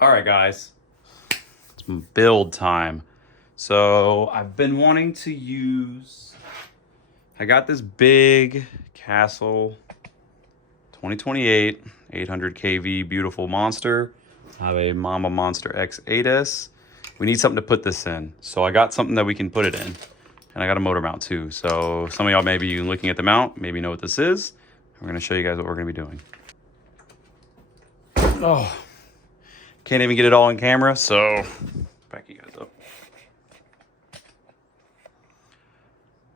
All right, guys, it's build time. So I've been wanting to use, I got this big Castle 2028 800 kV beautiful monster. I have a Mama Monster X8S. We need something to put this in. So I got something that we can put it in. And I got a motor mount too. So some of y'all may be looking at the mount, maybe know what this is. We're gonna show you guys what we're gonna be doing. Oh, can't even get it all on camera, so back you guys up.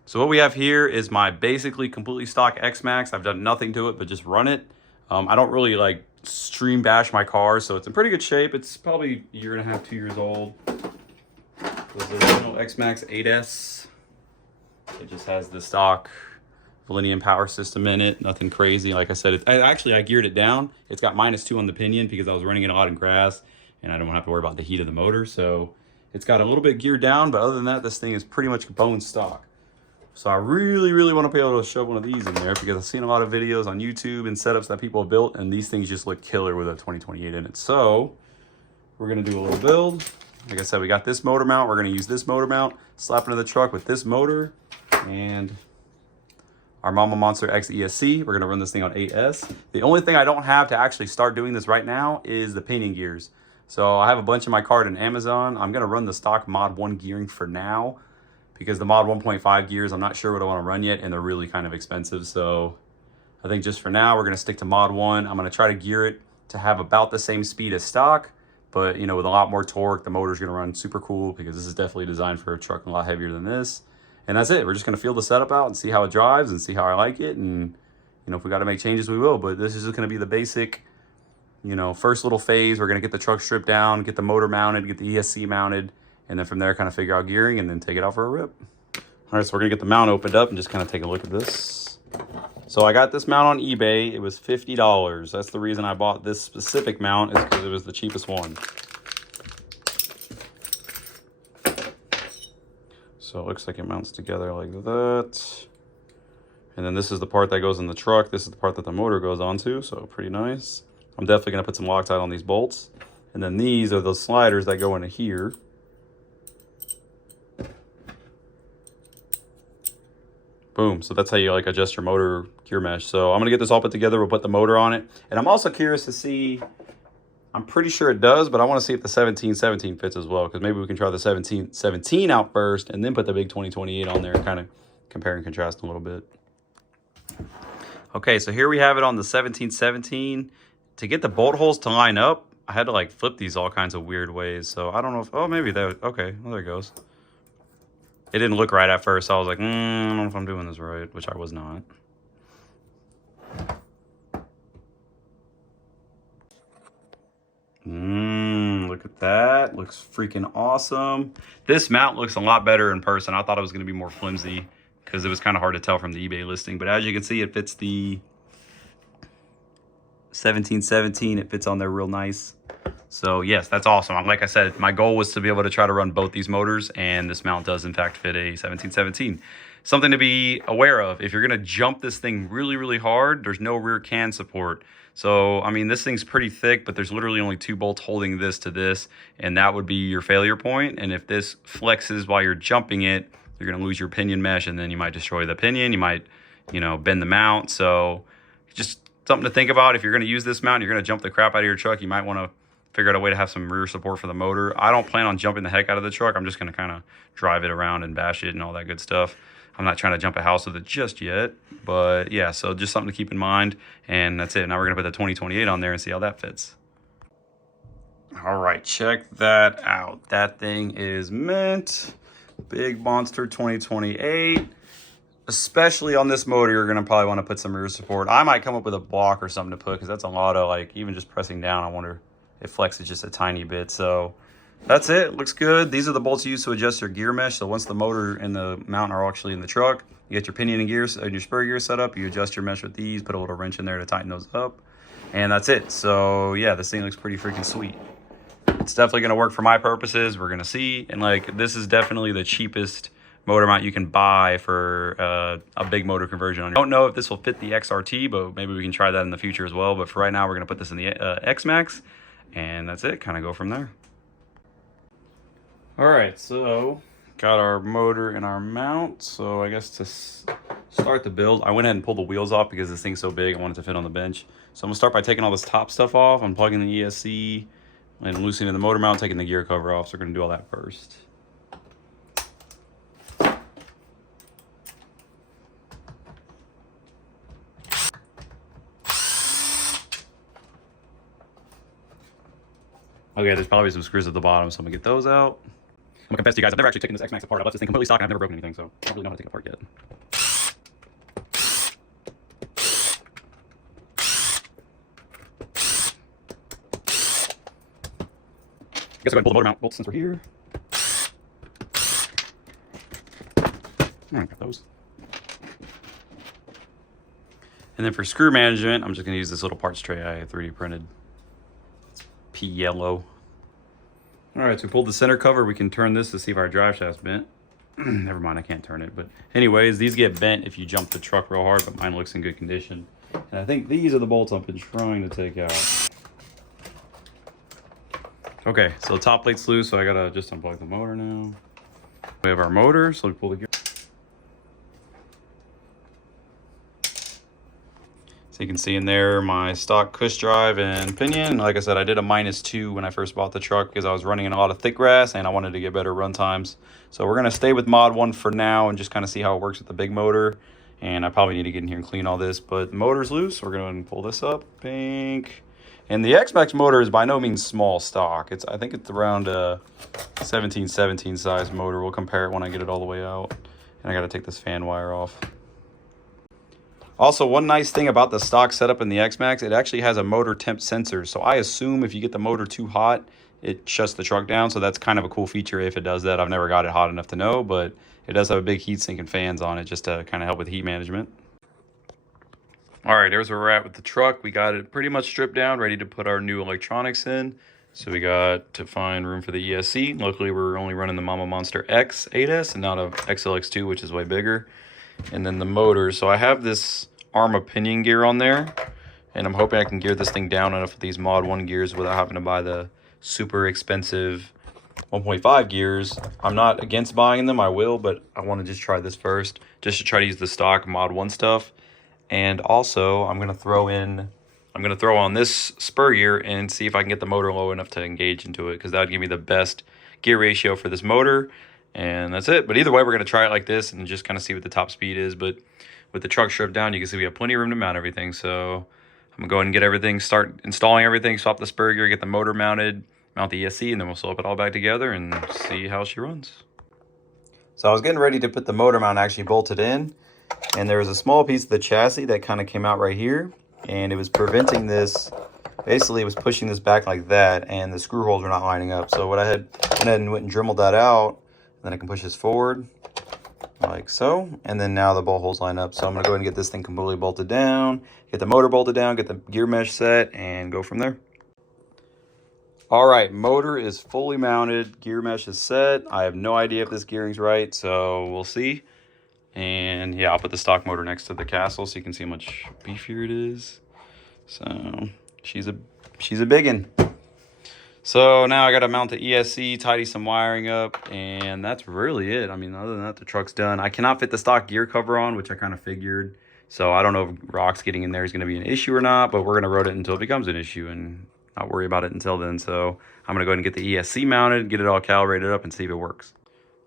So what we have here is my basically completely stock X-maxx. I've done nothing to it but just run it. I don't really like stream bash my car, so it's in pretty good shape. It's probably a year and a half, 2 years old. This is the original X-maxx 8S. It just has the stock Valenium power system in it. Nothing crazy. Like I said, I geared it down. It's got -2 on the pinion because I was running it a lot in grass and I don't have to worry about the heat of the motor. So it's got a little bit geared down, but other than that, this thing is pretty much bone stock. So I really want to be able to shove one of these in there because I've seen a lot of videos on YouTube and setups that people have built, and these things just look killer with a 2028 in it. So we're going to do a little build. Like I said, we got this motor mount. We're going to use this motor mount, slap it into the truck with this motor and our Mama Monster X ESC. We're going to run this thing on 8S. The only thing I don't have to actually start doing this right now is the pinion gears. So I have a bunch in my cart in Amazon. I'm going to run the stock Mod 1 gearing for now, because the Mod 1.5 gears, I'm not sure what I want to run yet, and they're really kind of expensive. So I think just for now, we're going to stick to Mod 1. I'm going to try to gear it to have about the same speed as stock, but, you know, with a lot more torque. The motor's going to run super cool because this is definitely designed for a truck a lot heavier than this. And that's it. We're just going to feel the setup out and see how it drives and see how I like it. And, you know, if we got to make changes, we will. But this is just going to be the basic, you know, first little phase. We're going to get the truck stripped down, get the motor mounted, get the ESC mounted, and then from there kind of figure out gearing and then take it out for a rip. All right, so we're gonna get the mount opened up and just kind of take a look at this. So I got this mount on eBay. It was $50. That's the reason I bought this specific mount, is because it was the cheapest one. So it looks like it mounts together like that. And then this is the part that goes in the truck. This is the part that the motor goes onto, so pretty nice. I'm definitely gonna put some Loctite on these bolts. And then these are those sliders that go into here. Boom. So that's how you like adjust your motor gear mesh. So I'm gonna get this all put together. We'll put the motor on it. And I'm also curious to see, I'm pretty sure it does, but I want to see if the 1717 fits as well, because maybe we can try the 1717 out first and then put the big 2028 on there and kind of compare and contrast a little bit. Okay, so here we have it on the 1717. To get the bolt holes to line up, I had to like flip these all kinds of weird ways. So I don't know if, oh, maybe that, okay, well, there it goes. It didn't look right at first, so I was like, I don't know if I'm doing this right, which I was not. Look at that. Looks freaking awesome. This mount looks a lot better in person. I thought it was going to be more flimsy because it was kind of hard to tell from the eBay listing. But as you can see, it fits the 1717. It fits on there real nice. So yes, that's awesome. Like I said, my goal was to be able to try to run both these motors, and this mount does in fact fit a 1717. Something to be aware of: if you're gonna jump this thing really hard, there's no rear can support. So I mean, this thing's pretty thick, but there's literally only 2 bolts holding this to this, and that would be your failure point. And if this flexes while you're jumping it, you're gonna lose your pinion mesh, and then you might destroy the pinion. You might, you know, bend the mount. So just something to think about. If you're gonna use this mount, you're gonna jump the crap out of your truck, you might want to figure out a way to have some rear support for the motor. I don't plan on jumping the heck out of the truck. I'm just going to kind of drive it around and bash it and all that good stuff. I'm not trying to jump a house with it just yet. But yeah, so just something to keep in mind. And that's it. Now we're going to put the 2028 on there and see how that fits. All right, check that out. That thing is mint. Big Monster 2028. Especially on this motor, you're going to probably want to put some rear support. I might come up with a block or something to put, because that's a lot of, like, even just pressing down, I wonder, it flexes just a tiny bit. So that's it. Looks good. These are the bolts used to adjust your gear mesh. So once the motor and the mount are actually in the truck, you get your pinion and gears and your spur gear set up. You adjust your mesh with these, put a little wrench in there to tighten those up, and that's it. So yeah, this thing looks pretty freaking sweet. It's definitely going to work for my purposes. We're going to see. And like, this is definitely the cheapest motor mount you can buy for a big motor conversion. I don't know if this will fit the XRT, but maybe we can try that in the future as well. But for right now, we're going to put this in the X-maxx. And that's it, kind of go from there. All right, so got our motor and our mount. So I guess to start the build, I went ahead and pulled the wheels off because this thing's so big, I wanted to fit on the bench. So I'm gonna start by taking all this top stuff off, unplugging the ESC, and loosening the motor mount, taking the gear cover off. So we're gonna do all that first. Okay, there's probably some screws at the bottom, so I'm gonna get those out. I'm gonna confess to you guys, I've never actually taken this X-maxx apart. I left this thing completely stock and I've never broken anything, so I don't really know how to take it apart yet. I guess I'll go ahead and pull the motor mount bolts since we're here. Got those. And then for screw management, I'm just gonna use this little parts tray I 3D printed. It's pea yellow. All right, so we pulled the center cover. We can turn this to see if our drive shaft's bent. Never mind, I can't turn it. But anyways, these get bent if you jump the truck real hard, but mine looks in good condition. And I think these are the bolts I've been trying to take out. Okay, so the top plate's loose, so I gotta just unplug the motor now. We have our motor, so we pull the gear. So you can see in there my stock cush drive and pinion. Like I said, I did a -2 when I first bought the truck because I was running in a lot of thick grass and I wanted to get better run times. So we're gonna stay with mod 1 for now and just kind of see how it works with the big motor. And I probably need to get in here and clean all this, but the motor's loose. We're gonna pull this up, pink. And the X-maxx motor is by no means small stock. I think it's around a 17 size motor. We'll compare it when I get it all the way out. And I gotta take this fan wire off. Also, one nice thing about the stock setup in the X-maxx, it actually has a motor temp sensor. So I assume if you get the motor too hot, it shuts the truck down. So that's kind of a cool feature if it does that. I've never got it hot enough to know, but it does have a big heat sink and fans on it just to kind of help with heat management. All right, there's where we're at with the truck. We got it pretty much stripped down, ready to put our new electronics in. So we got to find room for the ESC. Luckily, we're only running the Mama Monster X 8S and not a XLX2, which is way bigger. And then the motor. So I have this Arma pinion gear on there, and I'm hoping I can gear this thing down enough with these mod 1 gears without having to buy the super expensive 1.5 gears. I'm not against buying them, I will, but I want to just try this first, just to try to use the stock mod 1 stuff. And also I'm going to throw on this spur gear and see if I can get the motor low enough to engage into it, because that would give me the best gear ratio for this motor. And that's it. But either way, we're going to try it like this and just kind of see what the top speed is. But with the truck stripped down, you can see we have plenty of room to mount everything. So I'm going to go ahead and get everything, start installing everything, swap the spur gear, get the motor mounted, mount the ESC, and then we'll swap it all back together and see how she runs. So I was getting ready to put the motor mount actually bolted in, and there was a small piece of the chassis that kind of came out right here, and it was preventing this. Basically, it was pushing this back like that, and the screw holes were not lining up. So what I had went ahead and dremelled that out, and then I can push this forward like so, and then now the bolt holes line up. So I'm gonna go ahead and get this thing completely bolted down, get the motor bolted down, get the gear mesh set, and go from there. All right, motor is fully mounted, gear mesh is set. I have no idea if this gearing's right, so we'll see. And yeah, I'll put the stock motor next to the Castle so you can see how much beefier it is. So she's a biggin. So now I got to mount the ESC, tidy some wiring up, and that's really it. I mean, other than that, the truck's done. I cannot fit the stock gear cover on, which I kind of figured. So I don't know if rocks getting in there is going to be an issue or not, but we're going to road it until it becomes an issue and not worry about it until then. So I'm going to go ahead and get the ESC mounted, get it all calibrated up, and see if it works.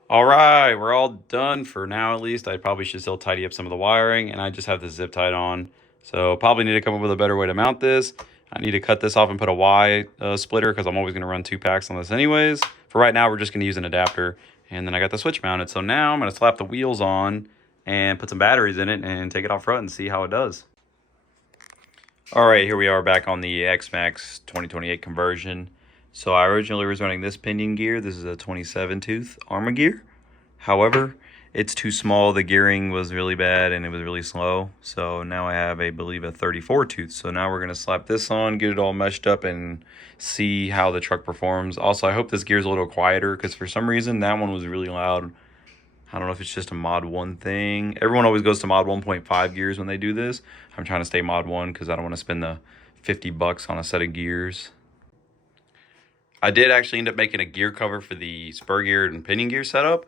All right, we're all done for now at least. I probably should still tidy up some of the wiring, and I just have the zip tied on. So probably need to come up with a better way to mount this. I need to cut this off and put a Y splitter because I'm always going to run 2 packs on this anyways. For right now, we're just going to use an adapter. And then I got the switch mounted. So now I'm going to slap the wheels on and put some batteries in it and take it out front and see how it does. All right, here we are back on the X-maxx 2028 conversion. So I originally was running this pinion gear. This is a 27 tooth Arma gear. However, it's too small. The gearing was really bad and it was really slow. So now I have, I believe, a 34 tooth. So now we're going to slap this on, get it all meshed up, and see how the truck performs. Also, I hope this gear is a little quieter because for some reason that one was really loud. I don't know if it's just a mod 1 thing. Everyone always goes to mod 1.5 gears when they do this. I'm trying to stay mod 1 because I don't want to spend the $50 on a set of gears. I did actually end up making a gear cover for the spur gear and pinion gear setup.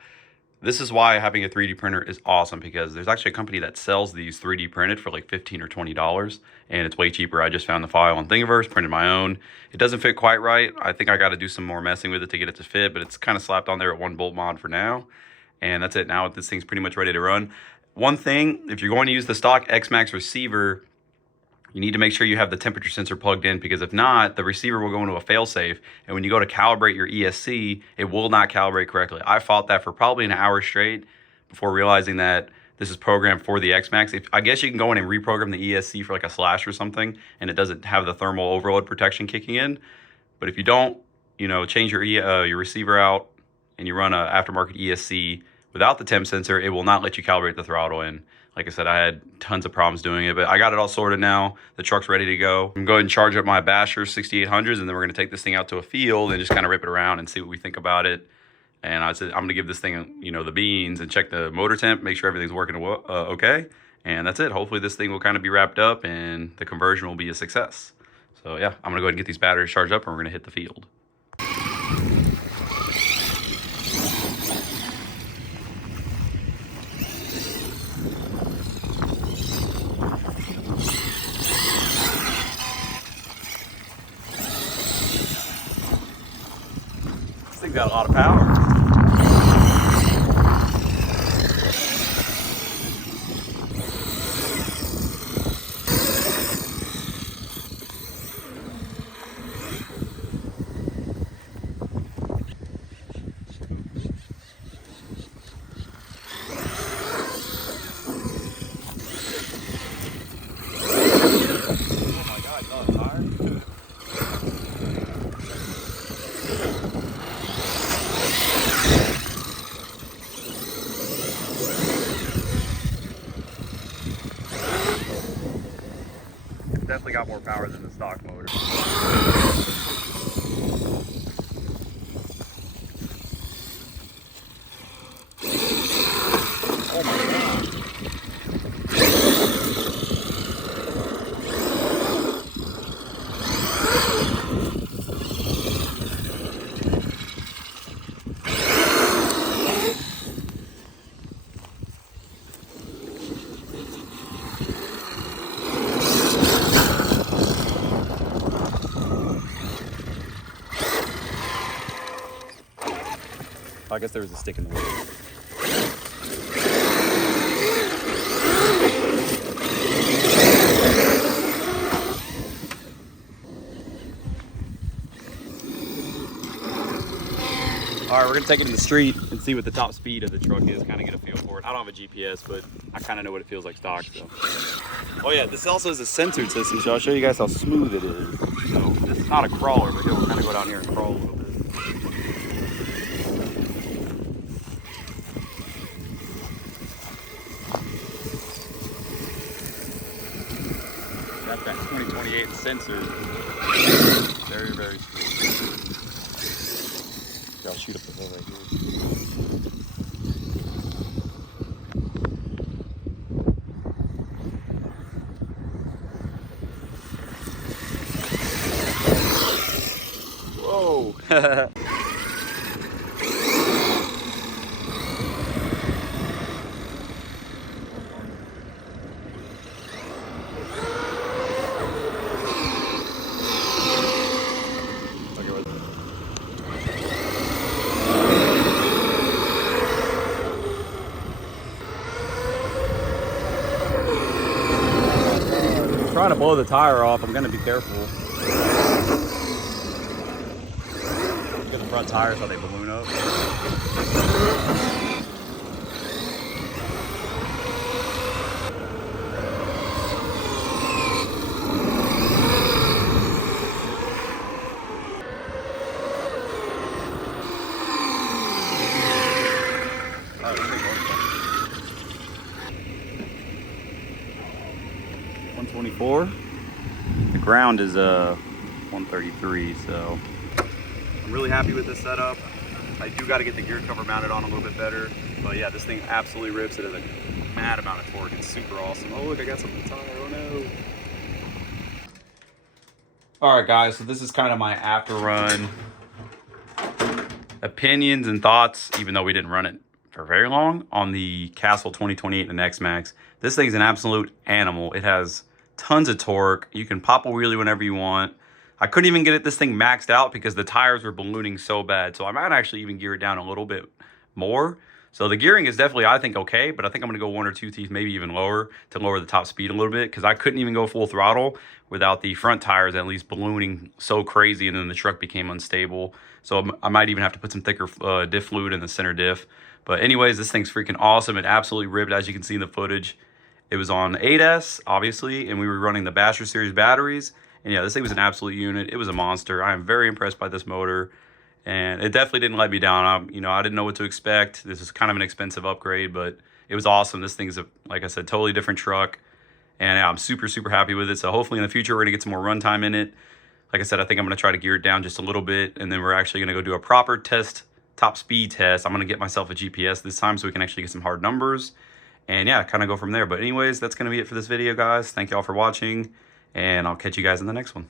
This is why having a 3D printer is awesome, because there's actually a company that sells these 3D printed for like $15 or $20, and it's way cheaper. I just found the file on Thingiverse, printed my own. It doesn't fit quite right. I think I got to do some more messing with it to get it to fit, but it's kind of slapped on there at 1 bolt mod for now. And that's it. Now this thing's pretty much ready to run. One thing, if you're going to use the stock X-maxx receiver, you need to make sure you have the temperature sensor plugged in, because if not, the receiver will go into a failsafe, and when you go to calibrate your ESC, it will not calibrate correctly. I fought that for probably an hour straight before realizing that this is programmed for the X-maxx. I guess you can go in and reprogram the ESC for like a slash or something, and it doesn't have the thermal overload protection kicking in. But if you don't, you know, change your receiver out and you run a aftermarket ESC without the temp sensor, it will not let you calibrate the throttle in. Like I said, I had tons of problems doing it, but I got it all sorted now. The truck's ready to go. I'm going to charge up my Basher 6800s, and then we're going to take this thing out to a field and just kind of rip it around and see what we think about it. And I said, I'm going to give this thing, you know, the beans and check the motor temp, make sure everything's working okay. And that's it. Hopefully this thing will kind of be wrapped up and the conversion will be a success. So yeah, I'm going to go ahead and get these batteries charged up, and we're going to hit the field. Got a lot of power. Oh my God, no, I'm tired. Definitely got more power than the stock motor. Oh my God. I guess there was a stick in the way. All right, we're gonna take it in the street and see what the top speed of the truck is, kind of get a feel for it. I don't have a GPS, but I kind of know what it feels like stock, so. Oh yeah, this also is a censored system, so I'll show you guys how smooth it is. So this is not a crawler, but it'll kind of go down here and crawl a little bit. Got that 2028 sensor. Very, very smooth. I'll shoot up the hill right here. Whoa! Trying to blow the tire off, I'm gonna be careful. Get the front tires so they balloon up. All right, 124. The ground is 133, so I'm really happy with this setup. I do got to get the gear cover mounted on a little bit better, but yeah, this thing absolutely rips. It has a mad amount of torque. It's super awesome. Oh look, I got something to tire. Oh no. All right guys, so this is kind of my after run opinions and thoughts, even though we didn't run it for very long, on the Castle 2028 and X-maxx. This thing's an absolute animal. It has tons of torque. You can pop a wheelie whenever you want. I couldn't even get this thing maxed out because the tires were ballooning so bad. So I might actually even gear it down a little bit more. So the gearing is definitely, I think, okay, but I think I'm going to go 1 or 2 teeth, maybe even lower, to lower the top speed a little bit, because I couldn't even go full throttle without the front tires at least ballooning so crazy, and then the truck became unstable. So I might even have to put some thicker diff fluid in the center diff. But anyways, this thing's freaking awesome. It absolutely ripped, as you can see in the footage. It was on 8S, obviously, and we were running the Basher series batteries. And yeah, this thing was an absolute unit. It was a monster. I am very impressed by this motor. And it definitely didn't let me down. I didn't know what to expect. This is kind of an expensive upgrade, but it was awesome. This thing's, like I said, totally different truck. And yeah, I'm super, super happy with it. So hopefully in the future, we're going to get some more runtime in it. Like I said, I think I'm going to try to gear it down just a little bit. And then we're actually going to go do a proper test, top speed test. I'm going to get myself a GPS this time so we can actually get some hard numbers. And yeah, kind of go from there. But anyways, that's going to be it for this video, guys. Thank y'all for watching. And I'll catch you guys in the next one.